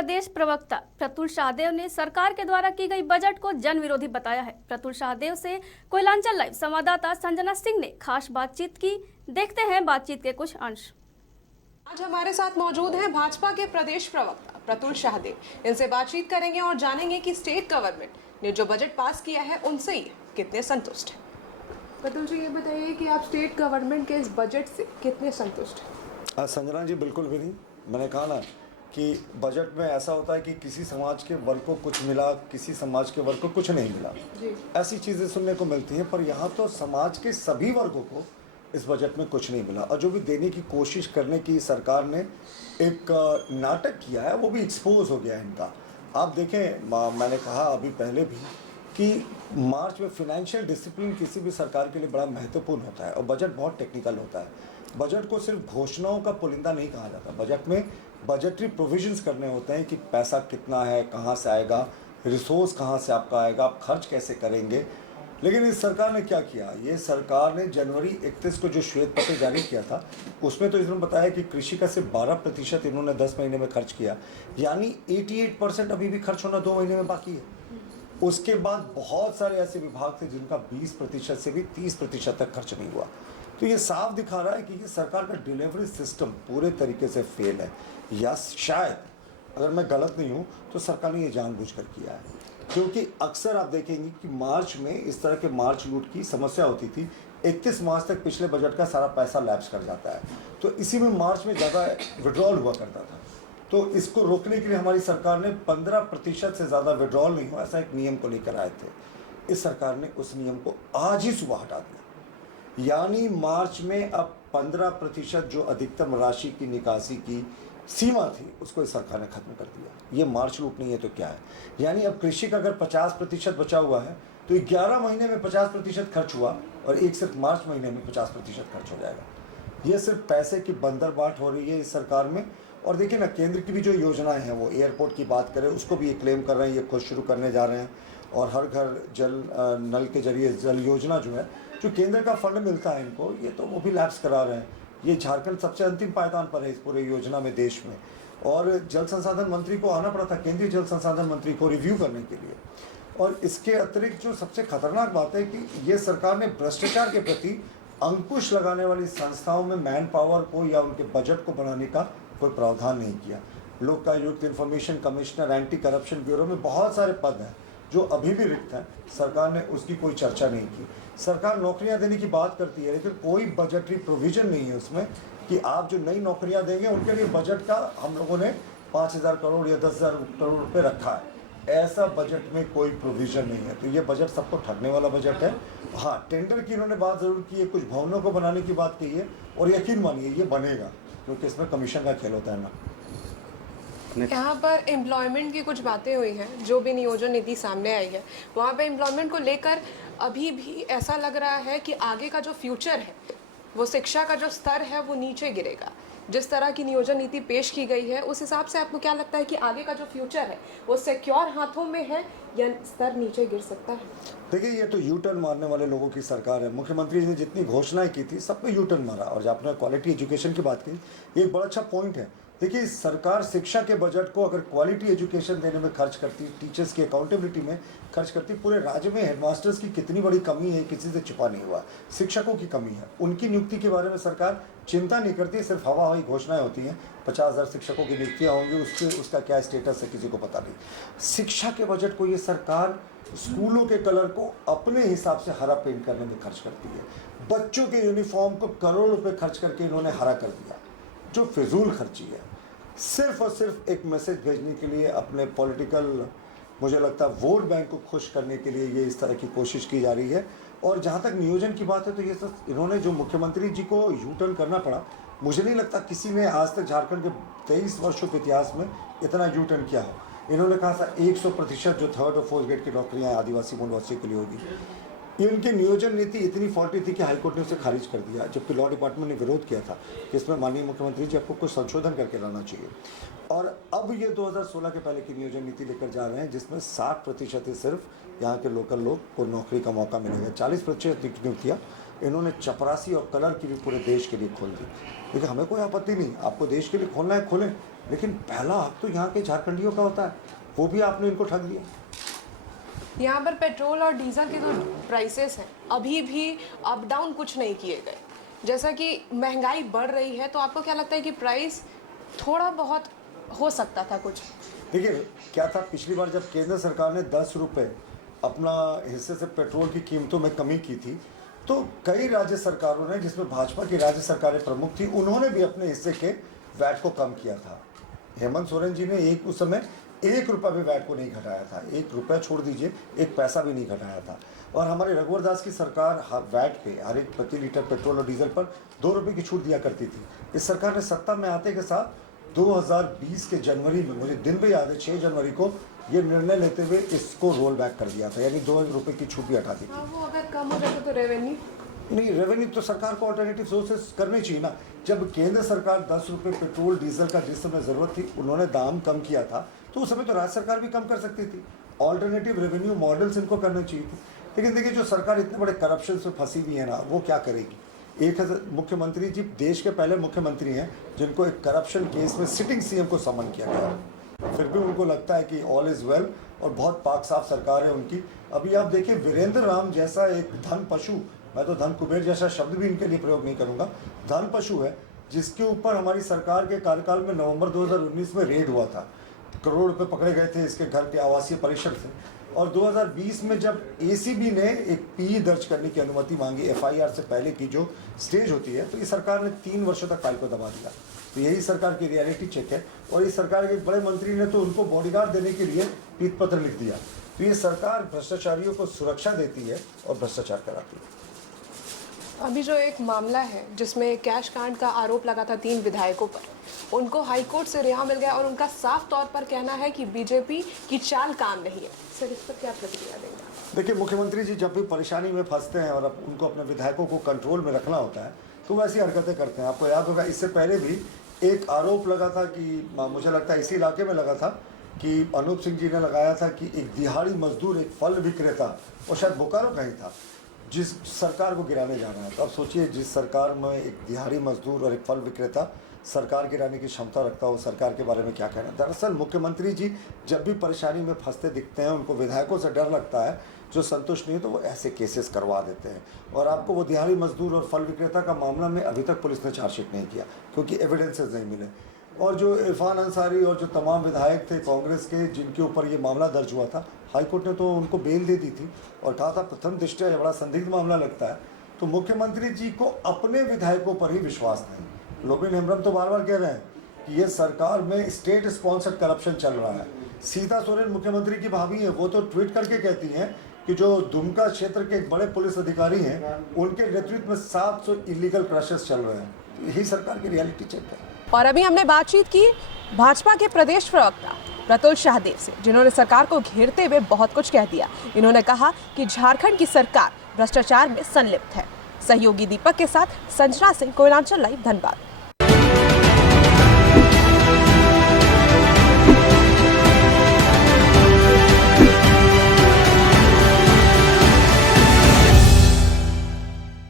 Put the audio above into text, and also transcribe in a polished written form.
प्रदेश प्रवक्ता प्रतुल शाहदेव ने सरकार के द्वारा की गई बजट को जन विरोधी बताया है। प्रतुल शाहदेव से कोयलांचल लाइव संवाददाता संजना सिंह ने खास बातचीत की। देखते हैं बातचीत के कुछ अंश। आज हमारे साथ मौजूद हैं भाजपा के प्रदेश प्रवक्ता प्रतुल शाहदेव। इनसे बातचीत करेंगे और जानेंगे कि स्टेट गवर्नमेंट ने जो बजट पास किया है उनसे ये कितने संतुष्ट हैं। प्रतुल जी, ये बताइए कि आप स्टेट गवर्नमेंट के इस बजट से कितने संतुष्ट हैं? संजना जी, बिल्कुल भी नहीं। मैंने कहा ना कि बजट में ऐसा होता है कि किसी समाज के वर्ग को कुछ मिला, किसी समाज के वर्ग को कुछ नहीं मिला, ऐसी चीज़ें सुनने को मिलती हैं। पर यहाँ तो समाज के सभी वर्गों को इस बजट में कुछ नहीं मिला, और जो भी देने की कोशिश करने की सरकार ने एक नाटक किया है वो भी एक्सपोज हो गया है इनका। आप देखें, मैंने कहा अभी पहले भी कि मार्च में फिनेंशियल डिसिप्लिन किसी भी सरकार के लिए बड़ा महत्वपूर्ण होता है, और बजट बहुत टेक्निकल होता है। बजट को सिर्फ घोषणाओं का पुलिंदा नहीं कहा जाता। बजट में बजटरी प्रोविजंस करने होते हैं कि पैसा कितना है, कहाँ से आएगा, रिसोर्स कहाँ से आपका आएगा, आप खर्च कैसे करेंगे। लेकिन इस सरकार ने क्या किया, ये सरकार ने जनवरी 31 को जो श्वेत पत्र जारी किया था उसमें तो इन्होंने बताया कि कृषि का सिर्फ 12% इन्होंने 10 महीने में खर्च किया, यानी 88% अभी भी खर्च होना 2 महीने में बाकी है। उसके बाद बहुत सारे ऐसे विभाग थे जिनका 20% से भी 30% तक खर्च नहीं हुआ। तो ये साफ दिखा रहा है कि ये सरकार का डिलीवरी सिस्टम पूरे तरीके से फेल है, या शायद, अगर मैं गलत नहीं हूँ तो सरकार ने ये जानबूझकर किया है। क्योंकि अक्सर आप देखेंगे कि मार्च में इस तरह के मार्च लूट की समस्या होती थी। 31 मार्च तक पिछले बजट का सारा पैसा लैप्स कर जाता है, तो इसी में मार्च में ज़्यादा विड्रॉल हुआ करता था। तो इसको रोकने के लिए हमारी सरकार ने 15% से ज़्यादा विड्रॉल नहीं हो ऐसा एक नियम को लेकर आए थे। इस सरकार ने उस नियम को आज ही सुबह हटा दिया, यानी मार्च में अब 15% जो अधिकतम राशि की निकासी की सीमा थी उसको इस सरकार ने खत्म कर दिया। ये मार्च लूट नहीं है तो क्या है? यानी अब कृषि का अगर 50% बचा हुआ है तो 11 महीने में 50% खर्च हुआ, और एक सिर्फ मार्च महीने में 50% खर्च हो जाएगा। ये सिर्फ पैसे की बंदरबाट हो रही है इस सरकार में। और देखिए ना, केंद्र की भी जो योजनाएं हैं, वो एयरपोर्ट की बात करें, उसको भी ये क्लेम कर रहे हैं, ये खुद शुरू करने जा रहे हैं। और हर घर जल नल के जरिए जल योजना जो है, जो केंद्र का फंड मिलता है इनको, ये तो वो भी लैप्स करा रहे हैं। ये झारखंड सबसे अंतिम पायदान पर है इस पूरे योजना में देश में। और जल संसाधन मंत्री को आना पड़ा था, केंद्रीय जल संसाधन मंत्री को रिव्यू करने के लिए। और इसके अतिरिक्त जो सबसे खतरनाक बात है कि ये सरकार ने भ्रष्टाचार के प्रति अंकुश लगाने वाली संस्थाओं में मैन पावर को या उनके बजट को बढ़ाने का कोई प्रावधान नहीं किया। Lokayukta, information commissioner, anti corruption bureau में बहुत सारे पद हैं जो अभी भी रिक्त हैं, सरकार ने उसकी कोई चर्चा नहीं की। सरकार नौकरियां देने की बात करती है, लेकिन कोई बजटरी प्रोविजन नहीं है उसमें कि आप जो नई नौकरियां देंगे उनके लिए बजट का हम लोगों ने 5,000 करोड़ या 10,000 करोड़ रुपये रखा है। ऐसा बजट में कोई प्रोविजन नहीं है। तो ये बजट सबको ठगने वाला बजट है। हाँ, टेंडर की इन्होंने बात ज़रूर की है, कुछ भवनों को बनाने की बात कही है, और यकीन मानिए ये बनेगा, क्योंकि इसमें कमीशन का खेल होता है ना। यहाँ पर एम्प्लॉयमेंट की कुछ बातें हुई हैं, जो भी नियोजन नीति सामने आई है वहाँ पे एम्प्लॉयमेंट को लेकर अभी भी ऐसा लग रहा है कि आगे का जो फ्यूचर है, वो शिक्षा का जो स्तर है वो नीचे गिरेगा। जिस तरह की नियोजन नीति पेश की गई है उस हिसाब से आपको क्या लगता है कि आगे का जो फ्यूचर है वो सिक्योर हाथों में है या स्तर नीचे गिर सकता है? देखिए, ये तो यू टर्न मारने वाले लोगों की सरकार है। मुख्यमंत्री जी ने जितनी घोषणाएं की थी सब पे यू टर्न मारा। और जब आपने क्वालिटी एजुकेशन की बात की, ये एक बड़ा अच्छा पॉइंट है। देखिए, सरकार शिक्षा के बजट को अगर क्वालिटी एजुकेशन देने में खर्च करती, टीचर्स की अकाउंटेबिलिटी में खर्च करती, पूरे राज्य में हेडमास्टर्स की कितनी बड़ी कमी है किसी से छिपा नहीं हुआ। शिक्षकों की कमी है, उनकी नियुक्ति के बारे में सरकार चिंता नहीं करती, सिर्फ हवा हवाई घोषणाएं होती हैं। 50,000 शिक्षकों की नियुक्तियाँ होंगी, उसका क्या स्टेटस है किसी को पता नहीं। शिक्षा के बजट को ये सरकार स्कूलों के कलर को अपने हिसाब से हरा पेंट करने में खर्च करती है। बच्चों के यूनिफॉर्म को करोड़ रुपए खर्च करके इन्होंने हरा कर दिया, जो फिजूल खर्ची है। सिर्फ और सिर्फ एक मैसेज भेजने के लिए, अपने पॉलिटिकल, मुझे लगता है वोट बैंक को खुश करने के लिए ये इस तरह की कोशिश की जा रही है। और जहाँ तक नियोजन की बात है, तो ये सब इन्होंने जो मुख्यमंत्री जी को यू टर्न करना पड़ा, मुझे नहीं लगता किसी ने आज तक झारखंड के 23 वर्षों के इतिहास में इतना यू टर्न किया हो। इन्होंने कहा था 100% जो 3rd और 4th ग्रेड की नौकरियाँ आदिवासी मूल वासियों के लिए होगी। ये उनकी नियोजन नीति इतनी फॉल्टी थी कि हाईकोर्ट ने उसे खारिज कर दिया, जबकि लॉ डिपार्टमेंट ने विरोध किया था कि इसमें माननीय मुख्यमंत्री जी आपको कुछ संशोधन करके लाना चाहिए। और अब ये 2016 के पहले की नियोजन नीति लेकर जा रहे हैं, जिसमें 60% ही सिर्फ यहाँ के लोकल लोग को नौकरी का मौका मिलेगा। 40% नियुक्तियाँ इन्होंने चपरासी और कलर की भी पूरे देश के लिए खोल दी। देखिए हमें कोई आपत्ति नहीं, आपको देश के लिए खोलना है खोलें, लेकिन पहला हक तो यहाँ के झारखंडियों का होता है, वो भी आपने इनको ठग दिया। यहाँ पर पेट्रोल और डीजल के जो प्राइसेस हैं अभी भी अप डाउन कुछ नहीं किए गए। जैसा कि महंगाई बढ़ रही है तो आपको क्या लगता है कि प्राइस थोड़ा बहुत हो सकता था कुछ? देखिए क्या था, पिछली बार जब केंद्र सरकार ने 10 रुपये अपना हिस्से से पेट्रोल की कीमतों में कमी की थी, तो कई राज्य सरकारों ने, जिसमें भाजपा की राज्य सरकारें प्रमुख थी, उन्होंने भी अपने हिस्से के वैट को कम किया था। हेमंत सोरेन जी ने उस समय 1 रुपया भी वैट को नहीं घटाया था, 1 रुपया छोड़ दीजिए, 1 पैसा भी नहीं घटाया था। और हमारे रघुवर दास की सरकार वैट पे हर एक प्रति लीटर पेट्रोल और डीजल पर 2 रुपये की छूट दिया करती थी। इस सरकार ने सत्ता में आते के साथ 2020 के जनवरी में, मुझे दिन भी याद है, 6 जनवरी को ये निर्णय लेते हुए इसको रोल बैक कर दिया था, यानी 2 रुपये की छूट भी हटा दी थी। हाँ, वो अगर कम हो जाता तो रेवेन्यू नहीं, रेवेन्यू तो सरकार को ऑल्टरनेटिव सोर्सेस करनी चाहिए ना। जब केंद्र सरकार 10 रुपये पेट्रोल डीजल का जिस समय ज़रूरत थी उन्होंने दाम कम किया था, तो उस समय तो राज्य सरकार भी कम कर सकती थी। ऑल्टरनेटिव रेवेन्यू मॉडल्स इनको करने चाहिए थे। लेकिन देखिए जो सरकार इतने बड़े करप्शन से फंसी हुई है ना, वो क्या करेगी। एक मुख्यमंत्री जी देश के पहले मुख्यमंत्री हैं जिनको एक करप्शन केस में सिटिंग सीएम को समन किया गया, फिर भी उनको लगता है कि ऑल इज़ वेल और बहुत पाक साफ सरकार है उनकी। अभी आप देखिए वीरेंद्र राम जैसा एक धन पशु, मैं तो धन कुबेर जैसा शब्द भी इनके लिए प्रयोग नहीं करूंगा, धन पशु है, जिसके ऊपर हमारी सरकार के कार्यकाल में नवंबर 2019 में रेड हुआ था, करोड़ रुपए पकड़े गए थे इसके घर के आवासीय परिसर से। और 2020 में जब एसीबी ने एक पी दर्ज करने की अनुमति मांगी एफआईआर से पहले की जो स्टेज होती है, तो इस सरकार ने 3 वर्षों तक फाइल को दबा दिया। तो यही सरकार की रियलिटी चेक है। और इस सरकार के एक बड़े मंत्री ने तो उनको बॉडीगार्ड देने के लिए पीत पत्र लिख दिया। तो ये सरकार भ्रष्टाचारियों को सुरक्षा देती है और भ्रष्टाचार कराती है। अभी जो एक मामला है जिसमें कैश कांड का आरोप लगा था 3 विधायकों पर, उनको हाईकोर्ट से रिहा मिल गया और उनका साफ तौर पर कहना है कि बीजेपी की चाल काम नहीं है। सर, इस पर क्या प्रतिक्रिया देंगे? देखिए मुख्यमंत्री जी जब भी परेशानी में फंसते हैं और उनको अपने विधायकों को कंट्रोल में रखना होता है तो वैसी हरकतें करते हैं। आपको याद होगा इससे पहले भी एक आरोप लगा था कि मुझे लगता है इसी इलाके में लगा था कि अनूप सिंह जी ने लगाया था कि एक दिहाड़ी मजदूर, एक फल विक्रेता, और शायद बोकारो का ही था, जिस सरकार को गिराने जा रहा है। तो अब सोचिए जिस सरकार में एक दिहाड़ी मजदूर और एक फल विक्रेता सरकार गिराने की क्षमता रखता हो, सरकार के बारे में क्या कहना। दरअसल मुख्यमंत्री जी जब भी परेशानी में फंसते दिखते हैं, उनको विधायकों से डर लगता है, जो संतुष्ट नहीं तो वो ऐसे केसेस करवा देते हैं। और आपको वो दिहाड़ी मजदूर और फल विक्रेता का मामला में अभी तक पुलिस ने चार्जशीट नहीं किया क्योंकि एविडेंसेस नहीं मिले। और जो इरफान अंसारी और जो तमाम विधायक थे कांग्रेस के जिनके ऊपर ये मामला दर्ज हुआ था, हाईकोर्ट ने तो उनको बेल दे दी थी और कहा था प्रथम दृष्टया ये बड़ा संदिग्ध मामला लगता है। तो मुख्यमंत्री जी को अपने विधायकों पर ही विश्वास नहीं। लोबिन हेम्ब्रम तो बार बार कह रहे हैं कि ये सरकार में स्टेट स्पॉन्सर्ड करप्शन चल रहा है। सीता सोरेन मुख्यमंत्री की भाभी है, वो तो ट्वीट करके कहती हैं कि जो दुमका क्षेत्र के एक बड़े पुलिस अधिकारी हैं उनके नेतृत्व में 700 इलीगल क्रशेस चल रहे हैं। तो यही सरकार की रियलिटी चेक है। और अभी हमने बातचीत की भाजपा के प्रदेश प्रवक्ता प्रतुल शाहदेव से, जिन्होंने सरकार को घेरते हुए बहुत कुछ कह दिया। इन्होंने कहा कि झारखंड की सरकार भ्रष्टाचार में संलिप्त है। सहयोगी दीपक के साथ संजना सिंह, कोयलांचल लाइव, धनबाद।